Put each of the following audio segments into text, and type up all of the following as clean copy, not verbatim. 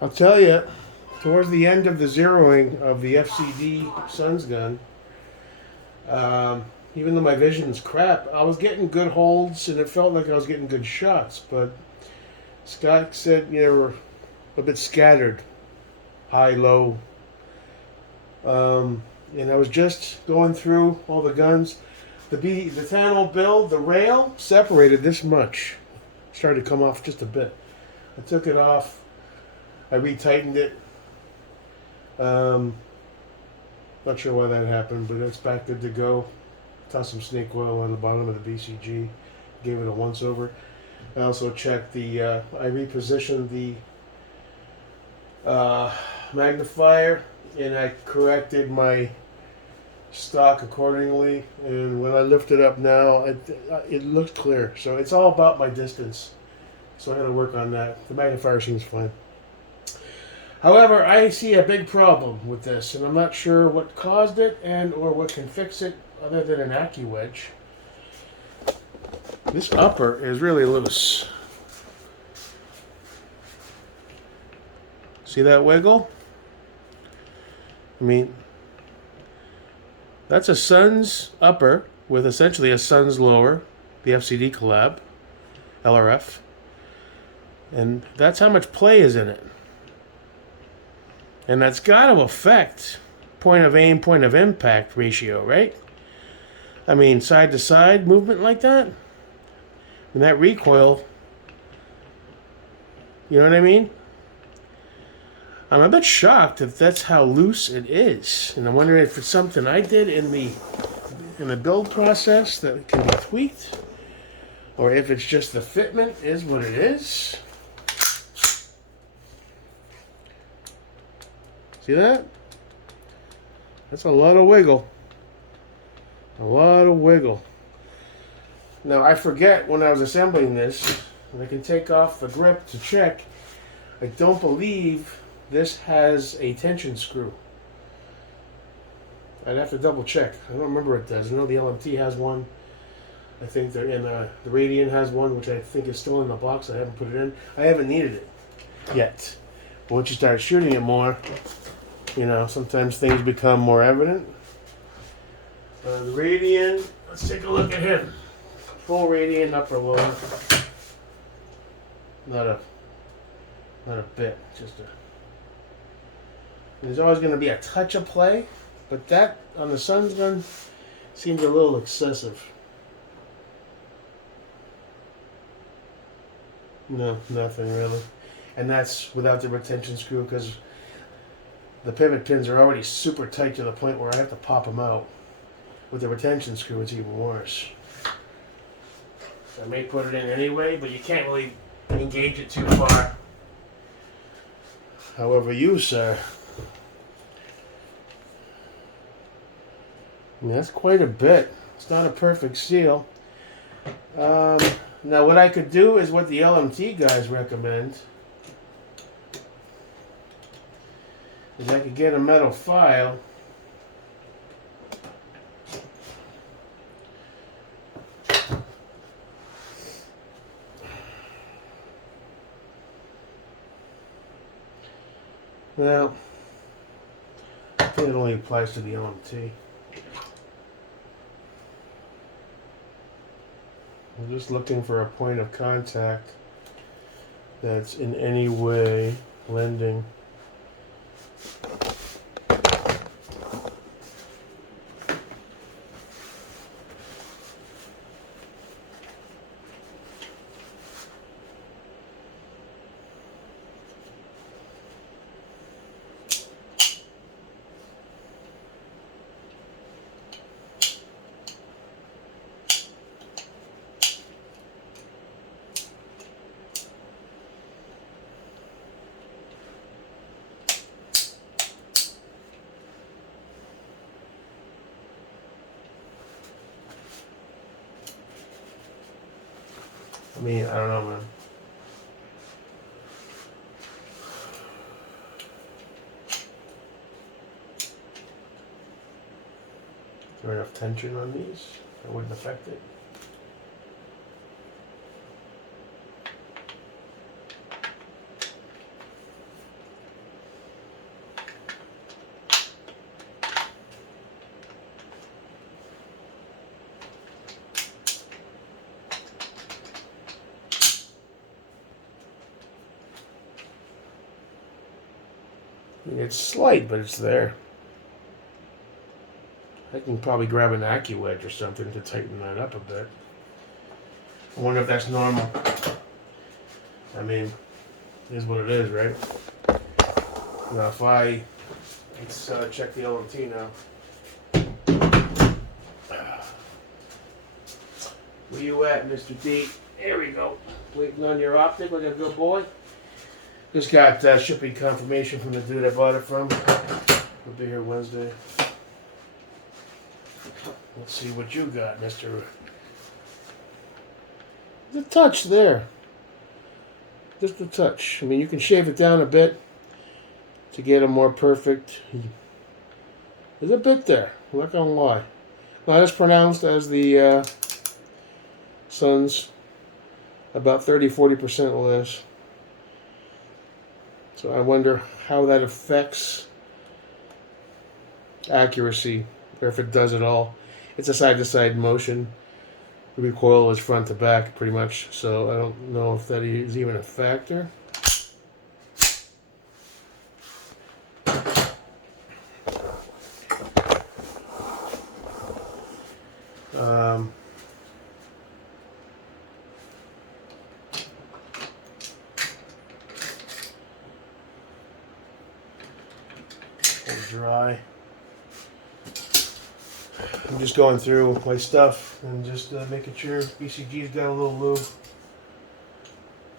I'll tell you, towards the end of the zeroing of the FCD Suns gun, um, even though my vision's crap, I was getting good holds and it felt like I was getting good shots. But Scott said you know were a bit scattered, high, low, and I was just going through all the guns. The Tano build, the rail separated this much, started to come off just a bit. I took it off. I retightened it. Um, Not sure why that happened, but it's back good to go. Tossed some snake oil on the bottom of the BCG. Gave it a once over. I also checked the. I repositioned the magnifier, and I corrected my stock accordingly. And when I lift it up now, it looks clear. So it's all about my distance. So I got to work on that. The magnifier seems fine. However, I see a big problem with this, and I'm not sure what caused it and or what can fix it other than an AccuWedge. This upper is really loose. See that wiggle? I mean, that's a Suns upper with essentially a Suns lower, the FCD collab, LRF. And that's how much play is in it. And that's got to affect point of aim, point of impact ratio, right? I mean, side to side movement like that. And that recoil, you know what I mean? I'm a bit shocked if that's how loose it is. And I'm wondering if it's something I did in the build process that can be tweaked, or if it's just the fitment is what it is. See that? That's a lot of wiggle. A lot of wiggle. Now, I forget when I was assembling this, and I can take off the grip to check. I don't believe this has a tension screw. I'd have to double check. I don't remember it does. I know the LMT has one. I think the Radian has one, which I think is still in the box. I haven't put it in. I haven't needed it yet. But once you start shooting it more, you know, sometimes things become more evident. The Radian, let's take a look at him. Full Radian, upper lower. Not a bit, just a. There's always going to be a touch of play, but that on the Suns gun seems a little excessive. No, nothing really. And that's without the retention screw because the pivot pins are already super tight to the point where I have to pop them out. With the retention screw, it's even worse. So I may put it in anyway, but you can't really engage it too far. However you, sir. I mean, that's quite a bit. It's not a perfect seal. Now, what I could do is what the LMT guys recommend. Is I could get a metal file. Well, I think it only applies to the LMT. I'm just looking for a point of contact that's in any way lending. I mean, I don't know, man. Is there enough tension on these? That wouldn't affect it. I mean, it's slight, but it's there. I can probably grab an AccuWedge or something to tighten that up a bit. I wonder if that's normal. I mean, it is what it is, right? Now, if let's check the LMT now. Where you at, Mr. D? There we go. Waiting on your optic like a good boy. Just got shipping confirmation from the dude I bought it from. We'll be here Wednesday. Let's see what you got, Mr. The touch there. Just a touch. I mean, you can shave it down a bit to get a more perfect. There's a bit there. I'm not gonna lie. Not as pronounced as the Sun's. About 30-40% less. So I wonder how that affects accuracy, or if it does at all. It's a side-to-side motion. The recoil is front to back, pretty much. So I don't know if that is even a factor. Dry. I'm just going through my stuff and just making sure BCG's got a little lube.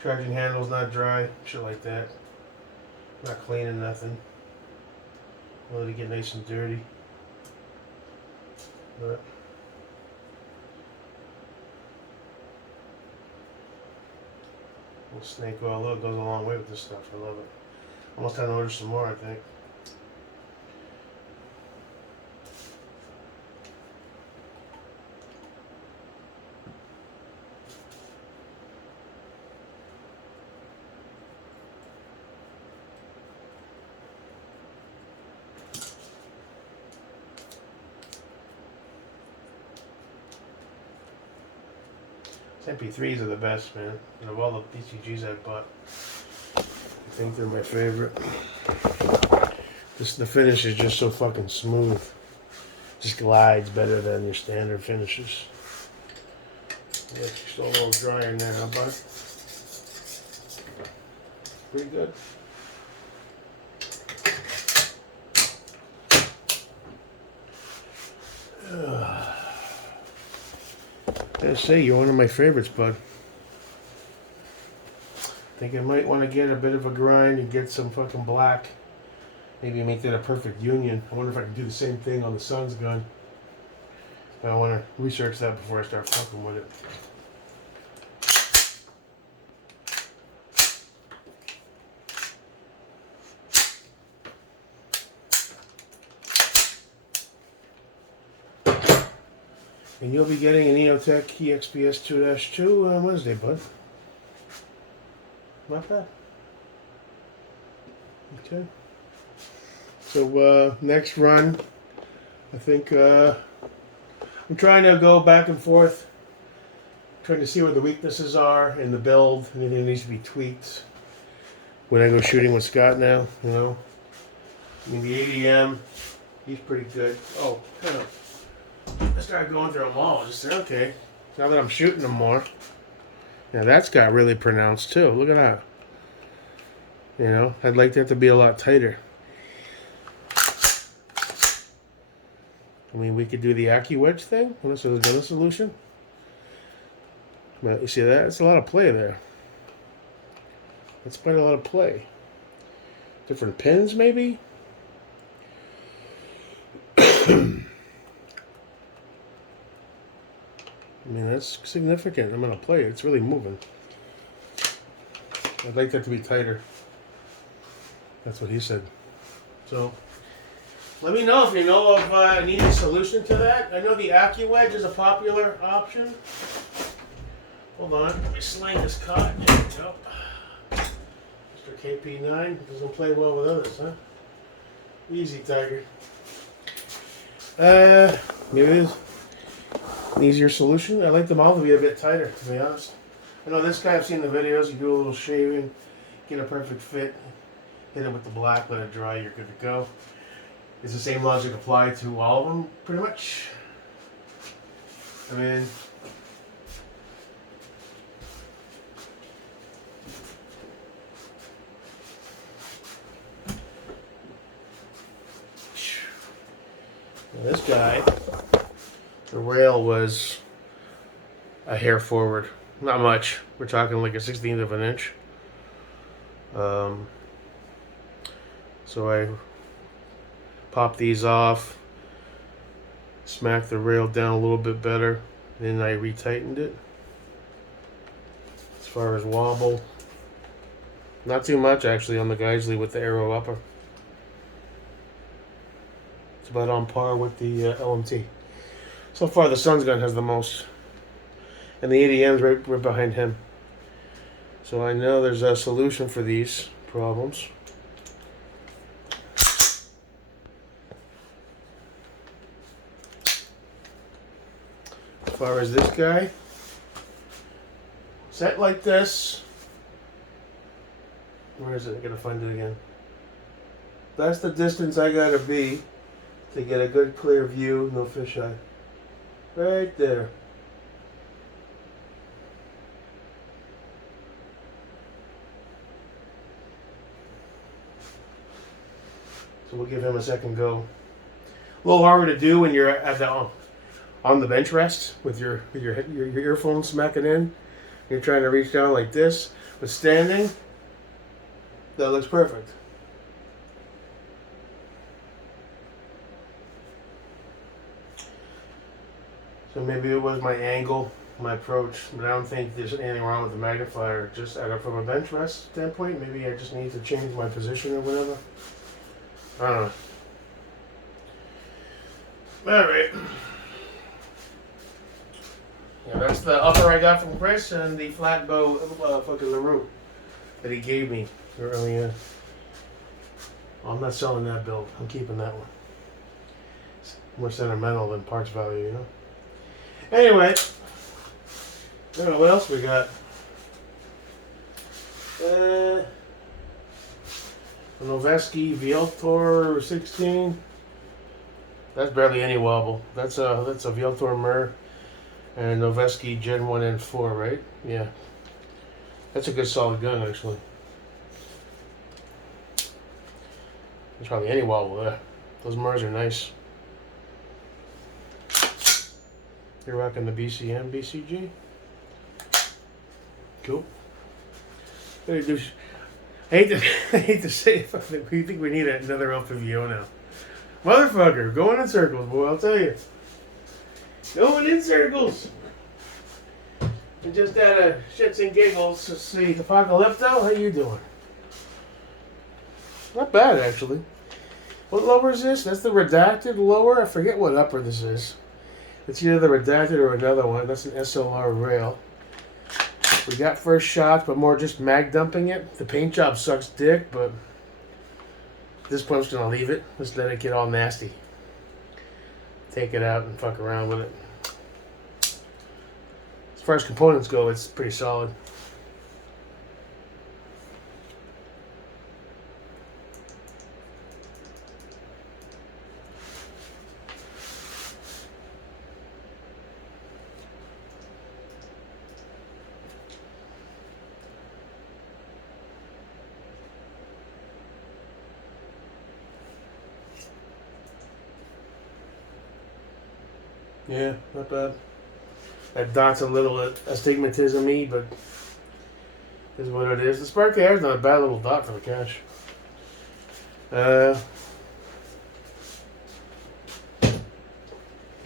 Charging handle's not dry, shit like that. Not cleaning nothing. Let it get nice and dirty. But little snake oil, look, goes a long way with this stuff. I love it. Almost time to order some more, I think. MP3s are the best, man. And of all the PCGs I've bought, I think they're my favorite. The finish is just so fucking smooth. Just glides better than your standard finishes. Yeah, it's still a little dry in there, huh, bud? Pretty good. I say, you're one of my favorites, bud. Think I might want to get a bit of a grind and get some fucking black. Maybe make that a perfect union. I wonder if I can do the same thing on the Sun's gun. But I want to research that before I start fucking with it. And you'll be getting an EOTech EXPS 2-2 on Wednesday, bud. Not bad. Okay. So next run, I think I'm trying to go back and forth, trying to see where the weaknesses are in the build, anything that needs to be tweaked. When I go shooting with Scott now, you know. I mean, the ADM, he's pretty good. Oh, kind of. I started going through them all. I just said, okay, now that I'm shooting them more. Now that's got really pronounced too. Look at that. You know, I'd like that to be a lot tighter. I mean, we could do the AccuWedge thing. This is another solution. But you see that? It's a lot of play there. That's quite a lot of play. Different pins, maybe? I mean, that's significant amount of play. It's really moving. I'd like that to be tighter. That's what he said. So, let me know if you know of an easy solution to that. I know the AccuWedge is a popular option. Hold on, let me sling this cotton. There we go. Mr. KP9 doesn't play well with others, huh? Easy, Tiger. Maybe there's an easier solution. I like them all to be a bit tighter, to be honest. I know this guy, I've seen the videos, you do a little shaving, get a perfect fit. hit it with the black, let it dry, you're good to go. It's the same logic applied to all of them, pretty much. I mean, this guy, the rail was a hair forward. Not much. We're talking like a 16th of an inch. So I popped these off, smacked the rail down a little bit better, then I retightened it. As far as wobble, not too much actually on the Geisley with the arrow upper. It's about on par with the LMT. So far the Sun's Gun has the most. And the 80M's right behind him. So I know there's a solution for these problems. As far as this guy, set like this. Where is it? I gotta find it again. That's the distance I gotta be to get a good clear view, no fisheye. Right there. So we'll give him a second go. A little harder to do when you're at the on the bench rest with your earphones smacking in. You're trying to reach down like this, but standing, that looks perfect. So maybe it was my angle, my approach, but I don't think there's anything wrong with the magnifier. Just from a bench rest standpoint, maybe I just need to change my position or whatever. I don't know. Alright. Yeah, that's the upper I got from Chris and the flat bow fucking LaRue that he gave me earlier. Oh, I'm not selling that build. I'm keeping that one. It's more sentimental than parts value, you know? Anyway. I don't know what else we got. Noveski Vieltor 16. That's barely any wobble. That's a Vieltor Mer and Noveski Gen 1 and 4, right? Yeah. That's a good solid gun actually. There's hardly any wobble there. Those Mers are nice. You're rocking the BCM BCG. Cool. I hate to say it, we think we need another LPVO now. Motherfucker, going in circles, boy, I'll tell you. Going in circles. And just out of shits and giggles, let's see, Apocalypto, how you doing? Not bad, actually. What lower is this? That's the redacted lower? I forget what upper this is. It's either the redacted or another one. That's an SLR rail. We got first shots, but more just mag dumping it. The paint job sucks dick, but at this point I'm just going to leave it. Just let it get all nasty. Take it out and fuck around with it. As far as components go, it's pretty solid. Yeah, not bad. That dot's a little astigmatism-y, but is what it is. The Spark AR is not a bad little dot for the cache. The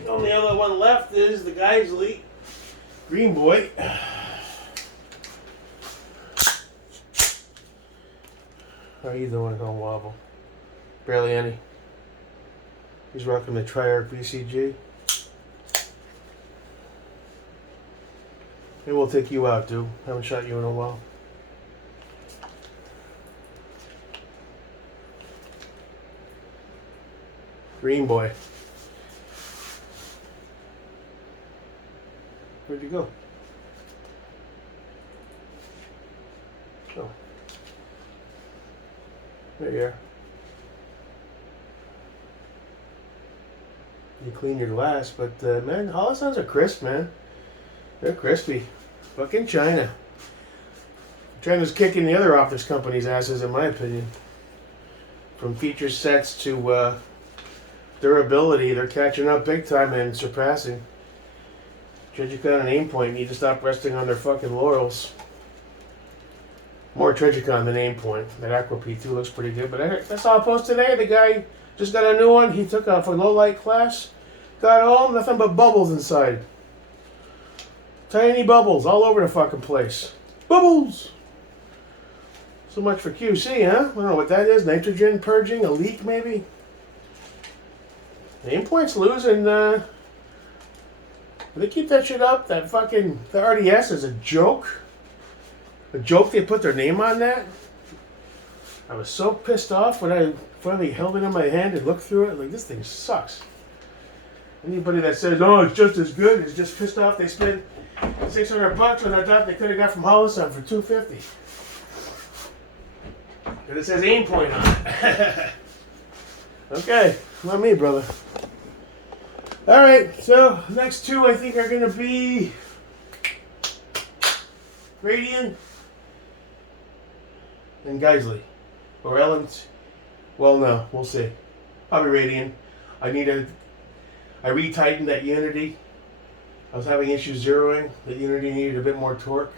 only other one left is the Geisley Green Boy. How are you doing on wobble? Barely any. He's rocking the Triarch BCG. Maybe we'll take you out, dude. Haven't shot you in a while. Green Boy. Where'd you go? Oh. There you are. You clean your glass, but man, all the sounds are crisp, man. They're crispy. Fucking China. China's kicking the other office companies' asses, in my opinion. From feature sets to durability, they're catching up big time and surpassing. Tragicon and Aimpoint need to stop resting on their fucking laurels. More Tragicon than Aimpoint. That Aqua P2 looks pretty good, but I saw a post today. The guy just got a new one. He took off a low light class. Got home, nothing but bubbles inside. Tiny bubbles all over the fucking place. Bubbles! So much for QC, huh? I don't know what that is. Nitrogen purging, a leak maybe? Aimpoint's losing. They keep that shit up. That fucking the RDS is a joke. A joke they put their name on that. I was so pissed off when I finally held it in my hand and looked through it. Like, this thing sucks. Anybody that says, oh, it's just as good, is just pissed off. They spent $600 when I thought they could have got from Hollister for $250. And it says Aimpoint on it. Okay, not me, brother. Alright, so next two I think are going to be Radian and Geisley. Or Ellent. Well, no, we'll see. Probably Radian. I retightened that Unity. I was having issues zeroing. The Unity needed a bit more torque.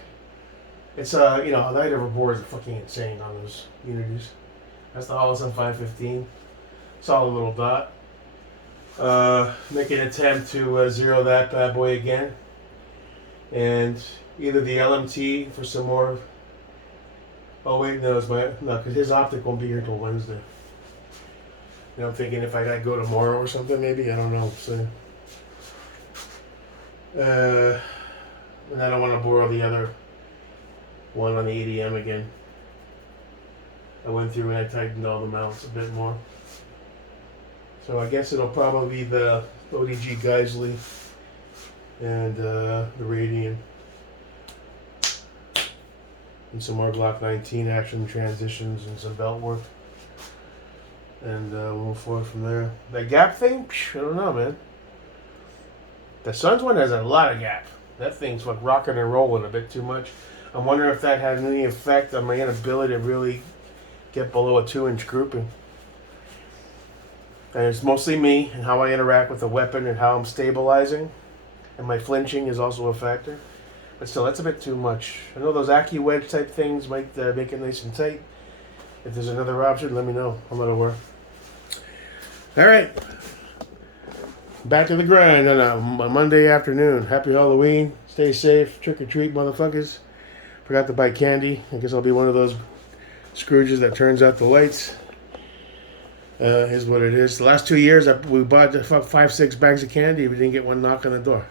It's, the height of a board is fucking insane on those Unities. That's the Hollis M515. Solid little dot. Make an attempt to zero that bad boy again. And either the LMT for some more. Oh, wait, no, because his optic won't be here until Wednesday. I'm thinking if I gotta go tomorrow or something, maybe. I don't know. So, and I don't want to borrow the other one on the ADM again. I went through and I tightened all the mounts a bit more. So I guess it'll probably be the ODG Geisley and the Radian. And some more Glock 19 action transitions and some belt work. And we'll move forward from there. That gap thing? I don't know, man. The Suns one has a lot of gap. That thing's like rocking and rolling a bit too much. I'm wondering if that had any effect on my inability to really get below a 2-inch grouping. And it's mostly me and how I interact with the weapon and how I'm stabilizing. And my flinching is also a factor. But still, that's a bit too much. I know those AccuWedge type things might make it nice and tight. If there's another option, let me know. I'm going to work. All right. Back to the grind on a Monday afternoon. Happy Halloween. Stay safe. Trick or treat, motherfuckers. Forgot to buy candy. I guess I'll be one of those Scrooges that turns out the lights. Is what it is. The last 2 years, we bought 5-6 bags of candy. We didn't get one knock on the door.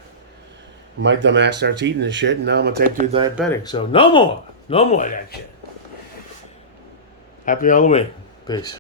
My dumb ass starts eating this shit, and now I'm a type 2 diabetic. So no more of that shit. Happy Halloween. Peace.